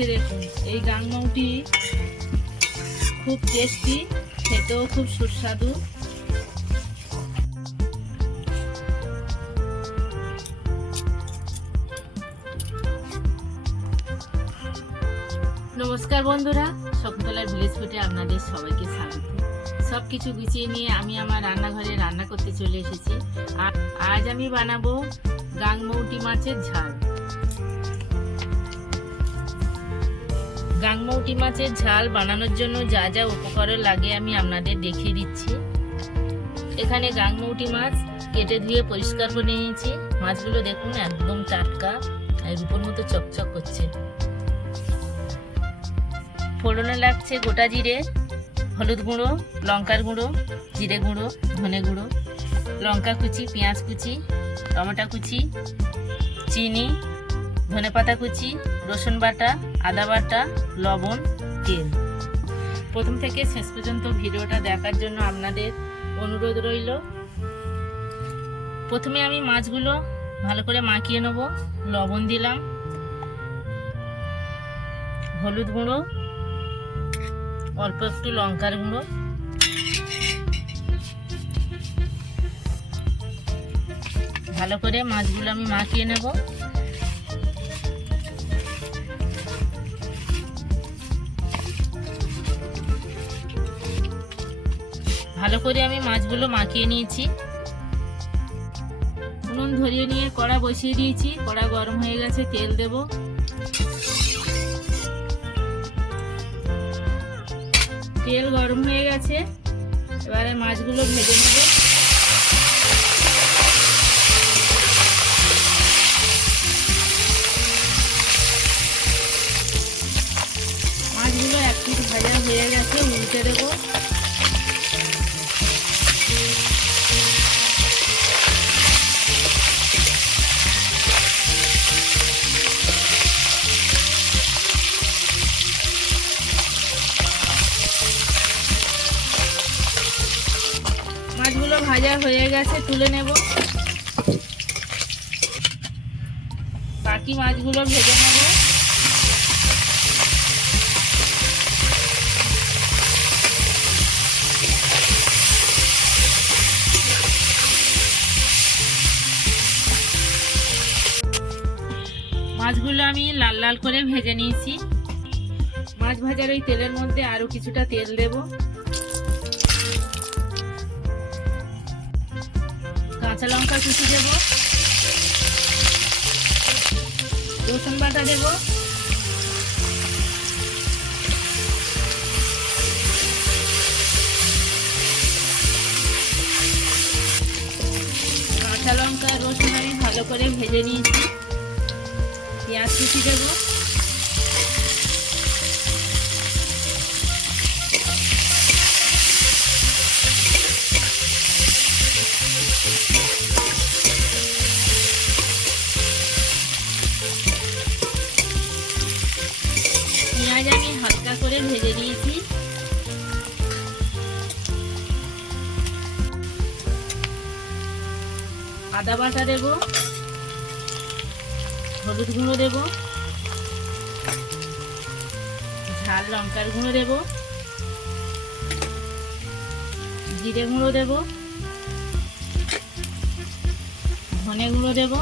হয়েছে দেখুন এই গাংমৌটি খুব টেস্টি খেতেও খুব সুস্বাদু। নমস্কার বন্ধুরা, শকুন্তলার ভিলেজ ফুটে আপনাদের সবাইকে স্বাগত। সব কিছু গুছিয়ে নিয়ে আমি আমার রান্নাঘরে রান্না করতে চলে এসেছি। আর আজ আমি বানাবো গাংমৌটি মাছের ঝাল। গাংমৌটি মাছের ঝাল বানানোর জন্য যা যা উপকরণ লাগে আমি আপনাদের দেখিয়ে দিচ্ছি। এখানে গাংমৌটি মাছ কেটে ধুয়ে পরিষ্কার করে নিয়েছি। মাছগুলো দেখুন একদম টাটকা আর রূপোর মতো চকচক করছে। ফোড়নে লাগছে গোটা জিরে, হলুদ গুঁড়ো, লঙ্কার গুঁড়ো, জিরে গুঁড়ো, ধনে গুঁড়ো, লঙ্কা কুচি, পেঁয়াজ কুচি, টমেটো কুচি, চিনি, ধনেপাতা কুচি, রসুন বাটা আদা বাটা, লবণ, তেল। প্রথম থেকে শেষ পর্যন্ত ভিডিওটা দেখার জন্য আপনাদের অনুরোধ রইল। প্রথমে আমি মাছগুলো ভালো করে মাখিয়ে নেব। লবণ দিলাম। হলুদ গুঁড়ো, অল্প একটু লঙ্কার গুঁড়ো। ভালো করে মাছগুলো আমি মাখিয়ে নেব। ভালো করে আমি মাছগুলো মাখিয়ে নিয়েছি। নুন ধরিয়ে নিয়ে কড়া বসিয়ে দিয়েছি। কড়া গরম হয়ে গেছে, তেল দেব। তেল গরম হয়ে গেছে। এবারে মাছগুলো ভেজে নেব। মাছগুলো ভাজা হয়ে গেছে, তুলে নেব। বাকি মাছগুলো ভেজে নেব। মাছগুলো আমি লাল লাল করে ভেজে নিয়েছি। মাছ ভাজার ওই তেলের মধ্যে আরও কিছুটা তেল দেবো। কাঁচা লঙ্কা কুচি দেব। রসুন বাটা দেব। কাঁচা লঙ্কা রসুন আমি ভালো করে ভেজে নিয়েছি। পেঁয়াজ কুচি দেবো। ভেজে নিয়েছি। আদা বাটা দেব, হলুদ গুঁড়ো দেব, ঝাল লঙ্কার গুঁড়ো দেব, জিরে গুঁড়ো দেব, ধনে গুঁড়ো দেবো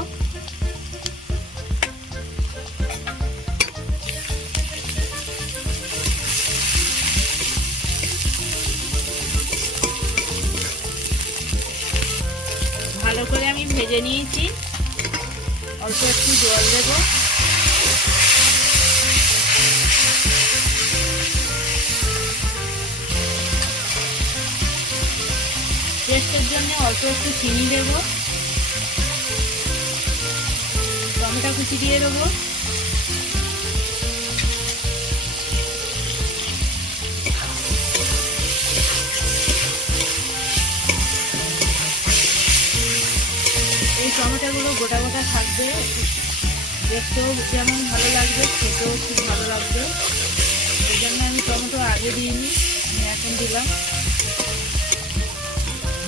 ভেজে নিয়েছি। অল্প একটু জল দেব। টেস্টের জন্য অল্প একটু চিনি দেব। টমেটো কুচি দিয়ে দেবো। এই টমেটোগুলো গোটা গোটা থাকবে। দেখতেও যেমন ভালো লাগবে, খেতেও খুব ভালো লাগবে। এই জন্য আমি টমেটো আগে দিইনি, আমি এখন দিলাম।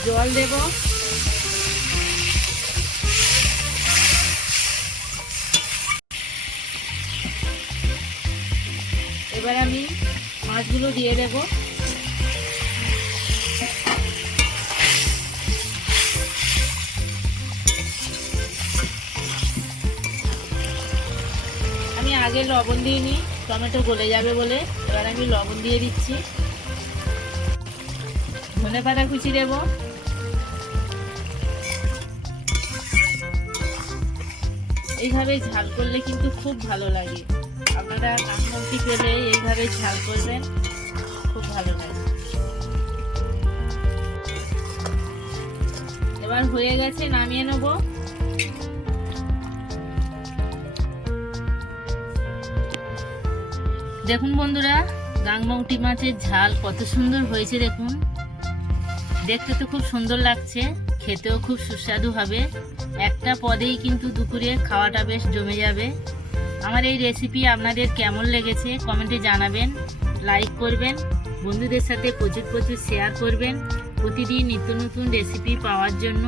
জল দেব। এবার আমি মাছগুলো দিয়ে দেব। আগে লবণ দিইনি টমেটো গলে যাবে বলে। এবার আমি লবণ দিয়ে দিচ্ছি। ধনে পাতা কুচি দেবো। এইভাবে ঝাল করলে কিন্তু খুব ভালো লাগে। আপনারা কাঁকড়ি পেলে এইভাবে ঝাল করবেন, খুব ভালো লাগে। এবার হয়ে গেছে, নামিয়ে নেব। দেখুন বন্ধুরা গাংমৌটি মাছের ঝাল কত সুন্দর হয়েছে দেখুন। দেখতে তো খুব সুন্দর লাগছে, খেতেও খুব সুস্বাদু হবে। একটা পদেই কিন্তু দুপুরে খাওয়াটা বেশ জমে যাবে। আমার এই রেসিপি আপনাদের কেমন লেগেছে কমেন্টে জানাবেন লাইক করবেন, বন্ধুদের সাথে প্রচুর প্রচুর শেয়ার করবেন। প্রতিদিন নিত্য নতুন রেসিপি পাওয়ার জন্য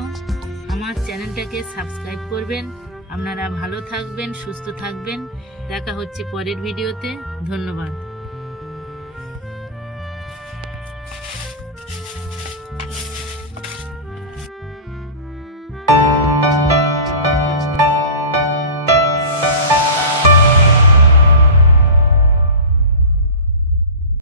আমার চ্যানেলটাকে সাবস্ক্রাইব করবেন। আপনারা ভালো থাকবেন সুস্থ থাকবেন। দেখা হচ্ছে পরের ভিডিওতে। ধন্যবাদ।